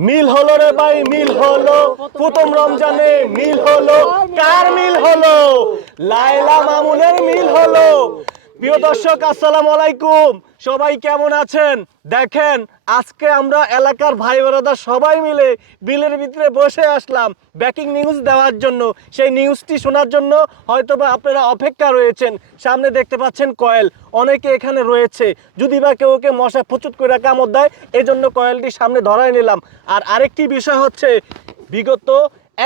মিল হলো রে ভাই, মিল হলো। প্রথম রমজানে মিল হলো। কার মিল হলো? লাইলা মামুনের মিল হলো। প্রিয় দর্শক, আসসালামু আলাইকুম। সবাই কেমন আছেন? দেখেন, আজকে আমরা এলাকার ভাই বোনেরা সবাই মিলে বিলের ভিতরে বসে আসলাম ব্যাকিং নিউজ দেওয়ার জন্য। সেই নিউজটি শোনার জন্য হয়তোবা আপনারা অপেক্ষা রয়েছেন। সামনে দেখতে পাচ্ছেন কয়েল। অনেকে এখানে রয়েছে। যদি বা কেউ কে মশা প্রচুর করে কামড় দেয় এই জন্য কয়েলটি সামনে ধরাই নিলাম। আর আরেকটি বিষয় হচ্ছে, বিগত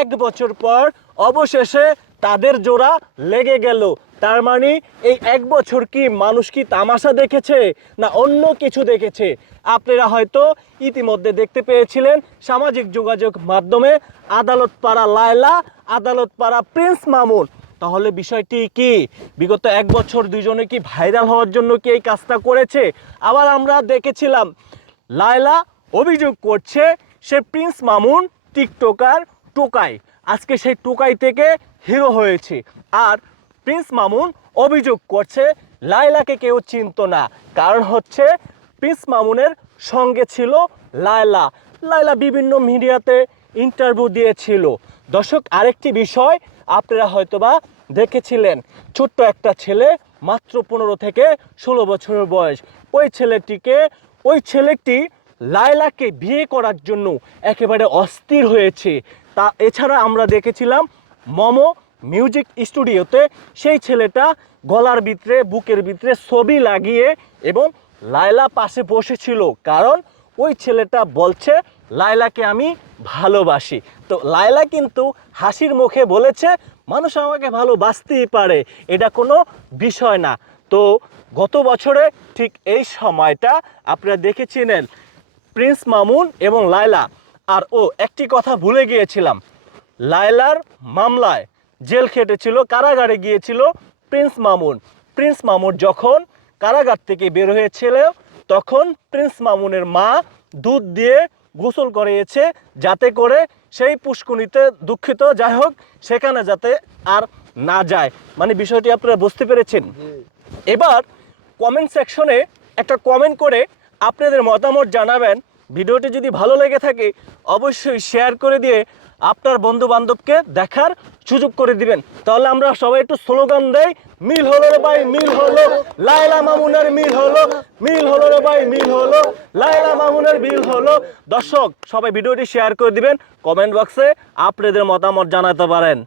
এক বছর পর অবশেষে তাদের জোড়া লেগে গেল। তার মানে এই এক বছর কি মানুষ কি তামাশা দেখেছে না অন্য কিছু দেখেছে? আপনারা হয়তো ইতিমধ্যে দেখতে পেয়েছিলেন সামাজিক যোগাযোগ মাধ্যমে আদালত পাড়া লায়লা আদালত পাড়া প্রিন্স মামুন। তাহলে বিষয়টি কি? বিগত এক বছর দুজনে কি ভাইরাল হওয়ার জন্য কি এই কাজটা করেছে? আবার আমরা দেখেছিলাম, লায়লা অভিযোগ করছে সে প্রিন্স মামুন টিকটকার টোকাই। আজকে সেই টোকাই থেকে হিরো হয়েছে। আর প্রিন্স মামুন অভিযোগ করছে, লায়লাকে কেউ চিনতো না। কারণ হচ্ছে, প্রিন্স মামুনের সঙ্গে ছিল লায়লা। লায়লা বিভিন্ন মিডিয়াতে ইন্টারভিউ দিয়েছিল। দর্শক, আরেকটি বিষয় আপনারা হয়তোবা দেখেছিলেন। ছোট্ট একটা ছেলে, মাত্র পনেরো থেকে ষোলো বছরের বয়স। ওই ছেলেটিকে, ওই ছেলেটি লায়লাকে বিয়ে করার জন্য একেবারে অস্থির হয়েছে। তা, এছাড়া আমরা দেখেছিলাম, মমো মিউজিক স্টুডিওতে সেই ছেলেটা গলার ভিতরে, বুকের ভিতরে ছবি লাগিয়ে এবং লায়লা পাশে বসেছিল। কারণ ওই ছেলেটা বলছে, লায়লাকে আমি ভালোবাসি। তো লায়লা কিন্তু হাসির মুখে বলেছে, মানুষ আমাকে ভালোবাসতেই পারে, এটা কোনো বিষয় না। তো গত বছরে ঠিক এই সময়টা আপনারা দেখেছিলেন, প্রিন্স মামুন এবং লায়লা। আর ও একটি কথা ভুলে গিয়েছিলাম, লায়লার মামলায় জেল খেটেছিল কারাগারে গিয়েছিল প্রিন্স মামুন। প্রিন্স মামুন যখন কারাগার থেকে বের হয়েছিল তখন প্রিন্স মামুনের মা দুধ দিয়ে গোসল করিয়েছে যাতে করে সেই পুষ্কুনিতে দুঃখিত যাই হোক সেখানে যাতে আর না যায়। মানে বিষয়টি আপনারা বুঝতে পেরেছেন? এবার কমেন্ট সেকশনে একটা কমেন্ট করে আপনাদের মতামত জানাবেন। ভিডিওটি যদি ভালো লেগে থাকে, অবশ্যই শেয়ার করে দিয়ে আপনার বন্ধু বান্ধবকে দেখার সুযোগ করে দিবেন। তাহলে আমরা সবাই একটু স্লোগান দেই, মিল হলো রে ভাই, মিল হলো। লাইলা মামুনের মিল হলো মিল হলো রে ভাই, মিল হলো। লাইলা মামুনের মিল হলো। দর্শক, সবাই ভিডিওটি শেয়ার করে দিবেন। কমেন্ট বক্সে আপনাদের মতামত জানাতে পারেন।